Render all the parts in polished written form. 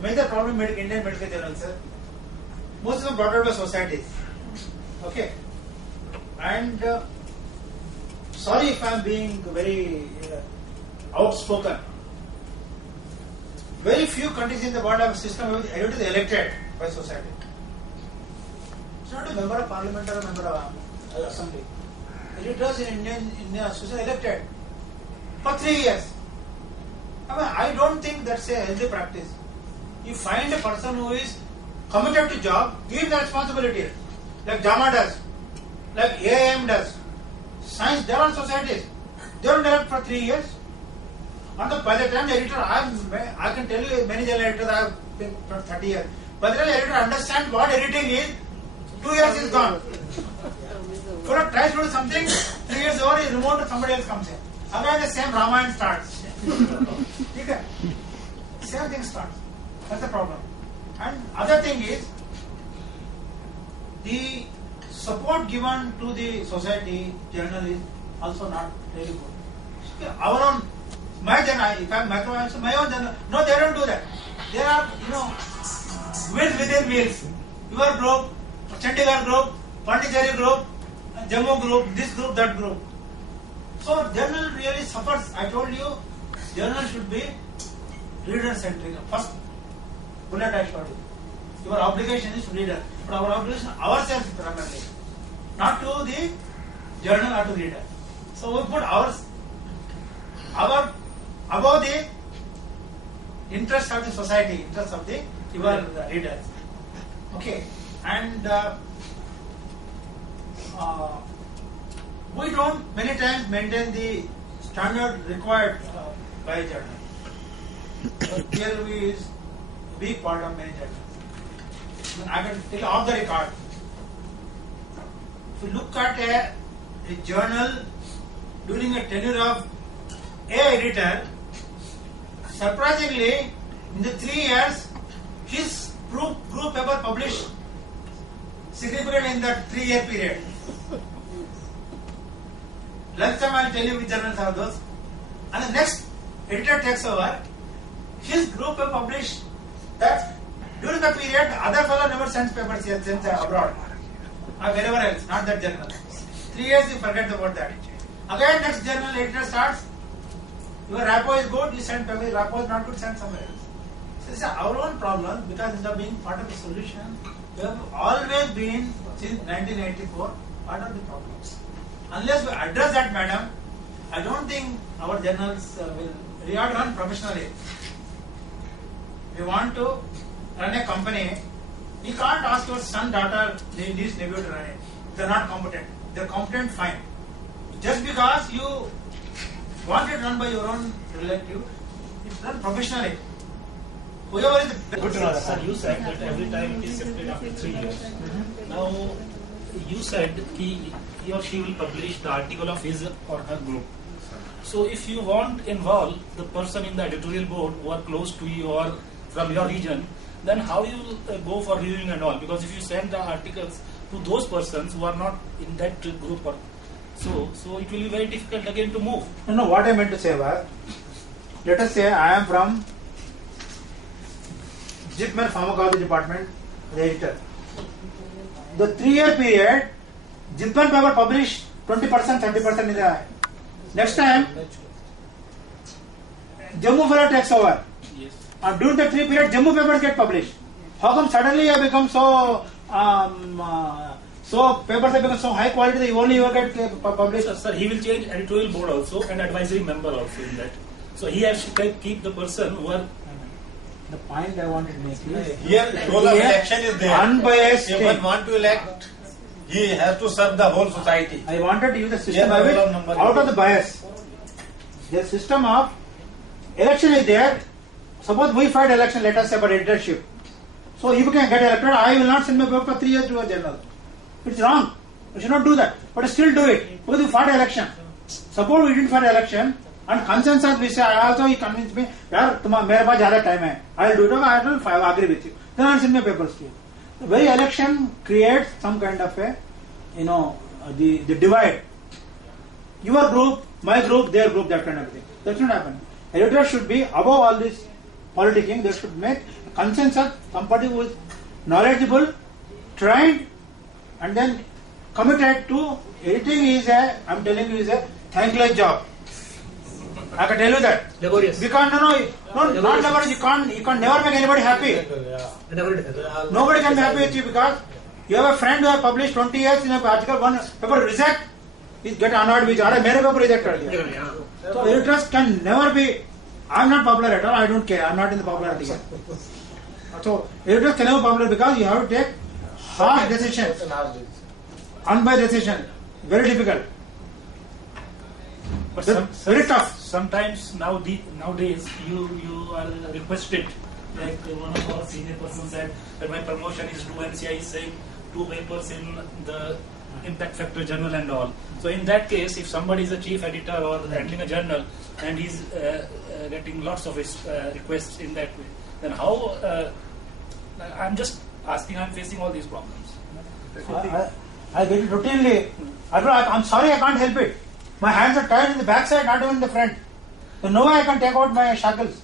major problem in Indian medical journals, sir. Most of them brought out by societies. Okay. And sorry if I am being very outspoken. Very few countries in the world have a system where the editor is elected by society. It's not a member of parliament or a member of assembly. Editors in India society elected for 3 years. I mean, I don't think that's a healthy practice. You find a person who is committed to job, give the responsibility, like JAMA does, like AIM does. Science, there are societies. They don't elect for 3 years. And by the time the editor, I can tell you many journal editors I have been for 30 years. By the time the editor understands what editing is, 2 years is gone. For a tries to do something, 3 years over, is removed and somebody else comes in. Again the same Ramayana starts. Okay. Same thing starts. That's the problem. And other thing is, the support given to the society journal is also not really good. Our own, my journal, if I am micromanaging my own journal, no, they don't do that. There are, wheels within wheels. Your group, Chandigarh group, Pondicherry group, Jammu group, this group, that group. So journal really suffers. I told you, journal should be reader-centric. First bullet I showed you. Your obligation is to reader. But our obligation ourselves primarily. Not to the journal or to reader. So we put our above the interest of the society, interest of the your readers. Okay. And we don't many times maintain the standard required by a journal. Peer review is a big part of many journals. I can tell you off the record. If you look at a journal during a tenure of a editor, surprisingly, in the 3 years, his group paper published significant in that 3-year period. Next time I will tell you which journals are those. And the next editor takes over, his group will publish that during the period, other fellow never sends papers here, sends abroad or wherever else, not that journal. 3 years you forget about that. Again, next journal editor starts. Your rapport is good, you send paper. Rapport is not good, send somewhere else. So this is our own problem because instead of being part of the solution, we have always been since 1984 part of the problems. Unless we address that, madam, I don't think our journals we are run professionally. We want to run a company. You can't ask your son, daughter, niece, nephew to run it. They're not competent. They're competent, fine. Just because you want it run by your own relative, it's run professionally. Whoever is the good to know, sir. You said that every time it is shifted after 3 years. Now, you said he or she will publish the article of his or her group. So, if you want to involve the person in the editorial board who are close to you or from your region, then how you go for reviewing and all? Because if you send the articles to those persons who are not in that group, or so it will be very difficult again to move. No, what I meant to say was, let us say I am from JIPMER Pharmacology Department, the editor. The 3-year period, JIPMER paper published 20%, 30% in the next time, Jammu fellow takes over. Yes. And during the 3 period, Jammu papers get published. How come suddenly I become so papers have become so high quality that you only get published? Sir, he will change editorial board also and advisory member also in that. So he has to keep the person who are. The point I wanted to make is here role of election is there. Unbiased. If one want to elect, he has to serve the whole society. I wanted to use the system of it out of the bias. The system of election is there. Suppose we fight election, let us say about editorship. So if you can get elected, I will not send my paper for 3 years to a journal. It's wrong. You should not do that. But still do it. Because you fought election. Suppose we didn't fight election and consensus we say, I also he convinced me, yaar, mere paas zyada time hai. I will do it. I will agree with you. Then I will send my papers to you. The very election creates some kind of a, the divide. Your group, my group, their group, that kind of thing. That should happen. Editor should be above all these politicking. They should make a consensus. Somebody who is knowledgeable, trained, and then committed to editing is I'm telling you, is a thankless job. I can tell you that. Laborious. We can't, not laborious. You can't never make anybody happy. Nobody can be happy with you because you have a friend who has published 20 years in an article, one paper reject, he get annoyed with you. मेरे paper reject कर दिया. So editors can never be. I'm not popular at all. I don't care. I'm not in the popularity game. So editors can never be popular because you have to take hard decisions, unbiased decision. Very difficult. But Very tough. Sometimes nowadays you are requested, like one of our senior persons said that my promotion is due, NCI is saying 2 papers in the impact factor journal and all. So in that case, if somebody is a chief editor or handling a journal and he's getting lots of requests in that way, then how? I'm just asking. I'm facing all these problems. I get it routinely. I'm sorry, I can't help it. My hands are tied in the backside, not even in the front. So no way I can take out my shackles.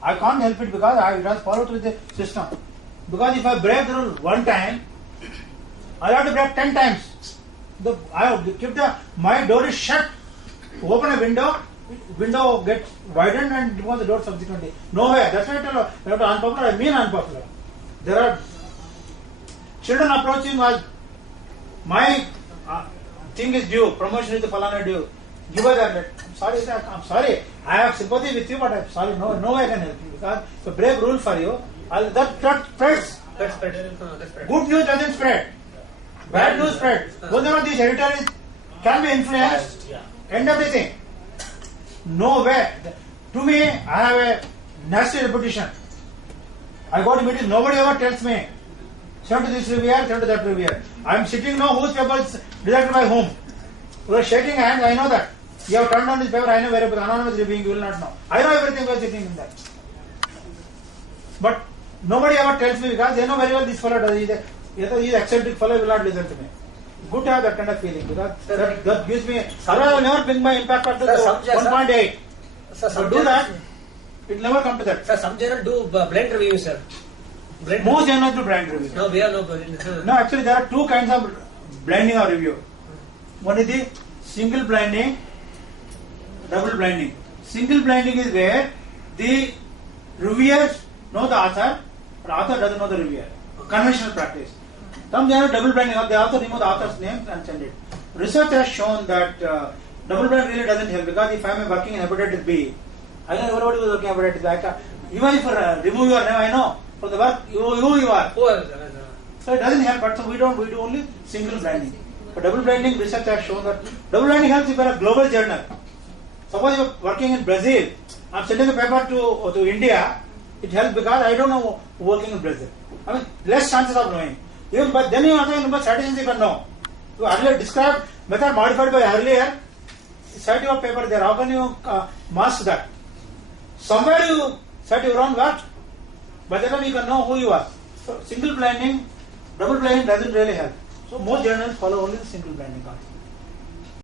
I can't help it because I just follow through the system. Because if I break the rule one time, I have to break 10 times. My door is shut. Open a window gets widened and close the door subsequently. No way. That's why I tell you, you have to unpopular. I mean unpopular. There are children approaching us. My thing is due. Promotion is the falana due. Give us that. I'm sorry, sir. I'm sorry. I have sympathy with you, but I'm sorry. No way I can help you because it's a brave rule for you. That spreads. Good news doesn't spread. Bad news spread. Whenever these editors can be influenced, end of the thing. No way. To me, I have a nasty reputation. I go to meetings, nobody ever tells me, send to this reviewer, send to that reviewer. I am sitting now, whose paper is directed by whom? You are shaking hands, I know that. You have turned on this paper, I know where anonymous reviewing, you will not know. I know everything who is sitting in that. But nobody ever tells me because they know very well this fellow does. He is eccentric fellow, will not listen to me. Good to have that kind of feeling because that gives me. I will never bring my impact factor to 1.8. So do that, it never come to that. Sir, some journals do blend reviews, sir. Most journals do blind reviews. No, we have no blend. No, actually there are 2 kinds of blinding or review. One is the single blinding, double blinding. Single blinding is where the reviewers know the author, but author doesn't know the reviewer. Conventional practice. Some journals double blinding, they also remove the author's name and send it. Research has shown that double blind really doesn't help because if I am working in hepatitis B, I know everybody was working in hepatitis B. Even if I remove your name, I know for the work who you are. So it doesn't help, but so we do only single blinding. But double blinding, research has shown that double blinding helps if you are a global journal. Suppose you are working in Brazil, I am sending a paper to India, it helps because I don't know working in Brazil. I mean, less chances of knowing. But then you also statistics you can know. You earlier described method modified by earlier, cite your paper there. How can you mask that? Somewhere you cite your own work, but then you can know who you are. So single blinding, double blinding doesn't really help. So most journals follow only the single blinding concept.